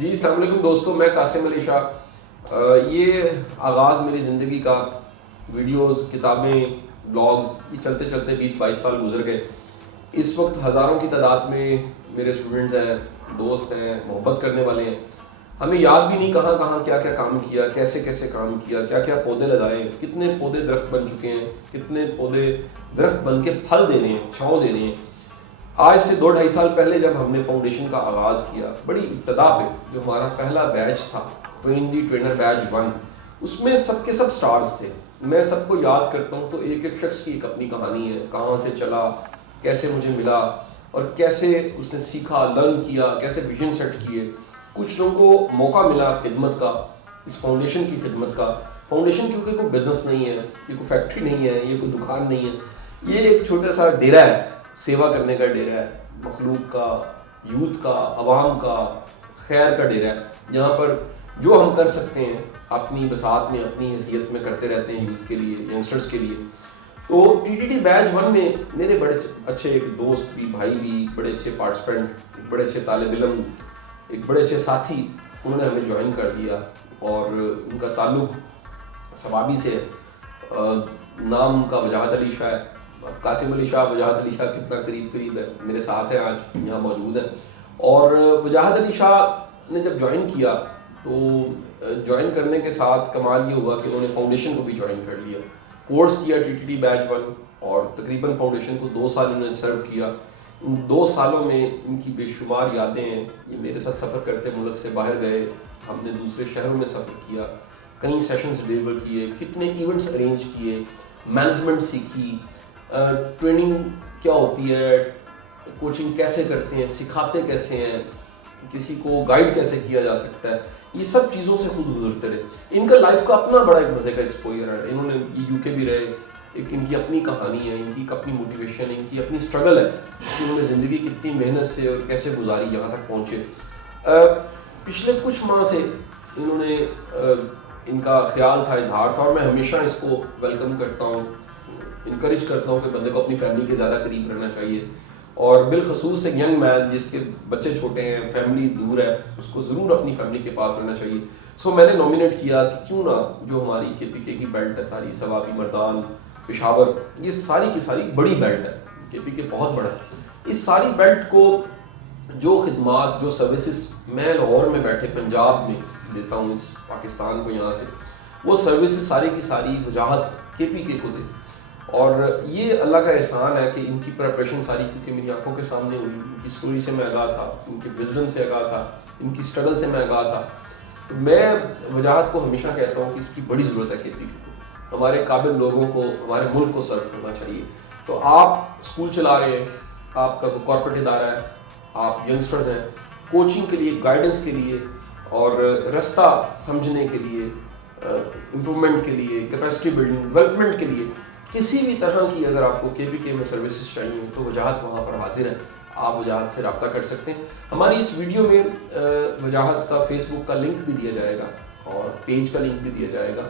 جی السلام علیکم دوستوں، میں قاسم علی شاہ۔ یہ آغاز میری زندگی کا ویڈیوز، کتابیں، بلاگز، یہ چلتے چلتے 20-22 سال گزر گئے۔ اس وقت ہزاروں کی تعداد میں میرے اسٹوڈنٹس ہیں، دوست ہیں، محبت کرنے والے ہیں۔ ہمیں یاد بھی نہیں کہاں کہاں کیا کیا کام کیا، کیسے کیسے کام کیا، کیا کیا پودے لگائے، کتنے پودے درخت بن چکے ہیں، کتنے پودے درخت بن کے پھل دے رہے ہیں، چھاؤں دے رہے ہیں۔ آج سے 2-2.5 سال پہلے جب ہم نے فاؤنڈیشن کا آغاز کیا، بڑی ابتدا پہ جو ہمارا پہلا بیچ تھا، ٹرینر بیچ 1، اس میں سب کے سب سٹارز تھے۔ میں سب کو یاد کرتا ہوں تو ایک ایک شخص کی ایک اپنی کہانی ہے، کہاں سے چلا، کیسے مجھے ملا اور کیسے اس نے سیکھا، لرن کیا، کیسے ویژن سیٹ کیے۔ کچھ لوگوں کو موقع ملا خدمت کا، اس فاؤنڈیشن کی خدمت کا۔ فاؤنڈیشن کیونکہ کوئی بزنس نہیں ہے، یہ کوئی فیکٹری نہیں ہے، یہ کوئی دکان نہیں ہے، یہ ایک چھوٹا سا ڈیرا ہے، سیوا کرنے کا ڈیرا ہے، مخلوق کا، یوتھ کا، عوام کا، خیر کا ڈیرا ہے، جہاں پر جو ہم کر سکتے ہیں اپنی بساط میں، اپنی حیثیت میں کرتے رہتے ہیں یوتھ کے لیے، ینگسٹرز کے لیے۔ تو TTD بیچ 1 میں میرے بڑے اچھے ایک دوست بھی، بھائی بھی، بڑے اچھے پارٹیسپینٹ، ایک بڑے اچھے طالب علم، ایک بڑے اچھے ساتھی، انہوں نے ہمیں جوائن کر دیا اور ان کا تعلق ثوابی سے ہے۔ نام ان کا وجاہت علی شاہ ہے۔ قاسم علی شاہ، وجاہت علی شاہ کتنا قریب ہے، میرے ساتھ ہیں، آج یہاں موجود ہیں۔ اور وجاہت علی شاہ نے جب جوائن کیا تو جوائن کرنے کے ساتھ کمال یہ ہوا کہ انہوں نے فاؤنڈیشن کو بھی جوائن کر لیا، کورس کیا TTD بیچ 1، اور تقریباً فاؤنڈیشن کو 2 سال انہوں نے سرو کیا۔ ان 2 سالوں میں ان کی بے شمار یادیں ہیں۔ یہ میرے ساتھ سفر کرتے ملک سے باہر گئے، ہم نے دوسرے شہروں میں سفر کیا، کئی سیشنز ڈیلیور کیے، کتنے ایونٹس ارینج کیے، مینجمنٹ سیکھی، ٹریننگ کیا ہوتی ہے، کوچنگ کیسے کرتے ہیں، سکھاتے کیسے ہیں، کسی کو گائیڈ کیسے کیا جا سکتا ہے، یہ سب چیزوں سے خود گزرتے رہے۔ ان کا لائف کا اپنا بڑا ایک مزے کا ایکسپوئر ہے۔ انہوں نے UK بھی رہے، ایک ان کی اپنی کہانی ہے، ان کی اپنی موٹیویشن، ان کی اپنی اسٹرگل ہے کہ انہوں نے زندگی کتنی محنت سے اور کیسے گزاری، یہاں تک پہنچے۔ پچھلے کچھ ماہ سے انہوں نے ان کا خیال تھا، اظہار تھا، اور میں ہمیشہ اس کو ویلکم کرتا ہوں، انکریج کرتا ہوں کہ بندے کو اپنی فیملی کے زیادہ قریب رہنا چاہیے، اور بالخصوص ایک ینگ مین جس کے بچے چھوٹے ہیں، فیملی دور ہے، اس کو ضرور اپنی فیملی کے پاس رہنا چاہیے۔ سو میں نے نومینیٹ کیا کہ کیوں نہ جو ہماری KPK کی بیلٹ ہے ساری، ثوابی، مردان، پشاور، یہ ساری کی ساری بڑی بیلٹ ہے، KPK بہت بڑا ہے، اس ساری بیلٹ کو جو خدمات، جو سروسز میں لاہور میں بیٹھے پنجاب میں دیتا ہوں، اس پاکستان کو یہاں سے، وہ سروسز ساری کی ساری وجاہت KPK کو دے۔ اور یہ اللہ کا احسان ہے کہ ان کی پریپریشن ساری، کیونکہ میری آنکھوں کے سامنے ہوئی، ان کی سٹوری سے میں آگاہ تھا، ان کے وزڈم سے آگاہ تھا، ان کی اسٹرگل سے میں آگاہ تھا۔ تو میں وجاہت کو ہمیشہ کہتا ہوں کہ اس کی بڑی ضرورت ہے KPK کو، ہمارے قابل لوگوں کو، ہمارے ملک کو سرو کرنا چاہیے۔ تو آپ اسکول چلا رہے ہیں، آپ کا کوئی کارپوریٹ ادارہ ہے، آپ ینگسٹرز ہیں، کوچنگ کے لیے، گائیڈنس کے لیے، اور رستہ سمجھنے کے لیے، امپرومنٹ کے لیے، کیپیسٹی بلڈنگ، ڈیولپمنٹ کے لیے، کسی بھی طرح کی اگر آپ کو KPK میں سروسز چاہیے تو وجاہت وہاں پر حاضر ہے، آپ وجاہت سے رابطہ کر سکتے ہیں۔ ہماری اس ویڈیو میں وجاہت کا فیس بک کا لنک بھی دیا جائے گا اور پیج کا لنک بھی دیا جائے گا،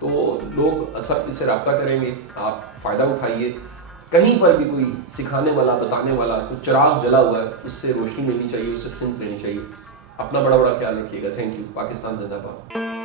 تو لوگ سب اس سے رابطہ کریں گے، آپ فائدہ اٹھائیے۔ کہیں پر بھی کوئی سکھانے والا، بتانے والا، کوئی چراغ جلا ہوا ہے، اس سے روشنی لینی چاہیے، اس سے سمت لینی چاہیے۔ اپنا بڑا خیال رکھیے گا۔ Thank you. پاکستان زندہ باد۔